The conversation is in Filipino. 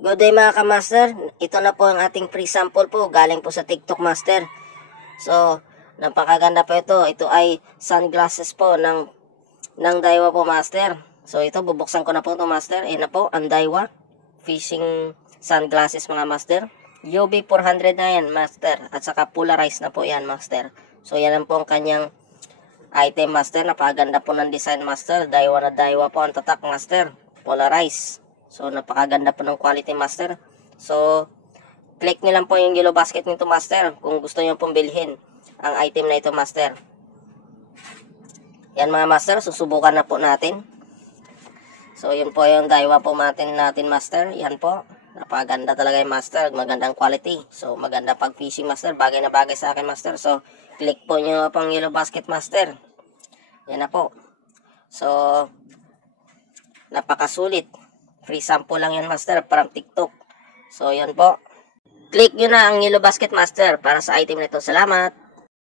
Good day mga ka-master. Ito na po ang ating free sample po. Galing po sa TikTok master. So, napakaganda po ito. Ito ay sunglasses po ng Daiwa po master. So, ito bubuksan ko na po ito master. Ayan na po, ang Daiwa fishing sunglasses mga master. UV 400 na yan master. At saka polarized na po yan master. So, yan po ang kanyang item master. Napakaganda po ng design master. Daiwa na Daiwa po ang tatak master. Polarized. So, napakaganda po ng quality master. So, click nyo lang po yung yellow basket nito master kung gusto nyo pong bilhin ang item na ito master. Yan mga master, susubukan na po natin. So, yun po yung Daiwa po natin master. Yan po. Napakaganda talaga yung master. Magandang quality. So, maganda pag fishing master. Bagay na bagay sa akin master. So, click po nyo pang yellow basket master. Yan na po. So, napakasulit. Free sample lang yan master, parang TikTok. So yan po. Click nyo na ang yellow basket master para sa item nito. Salamat.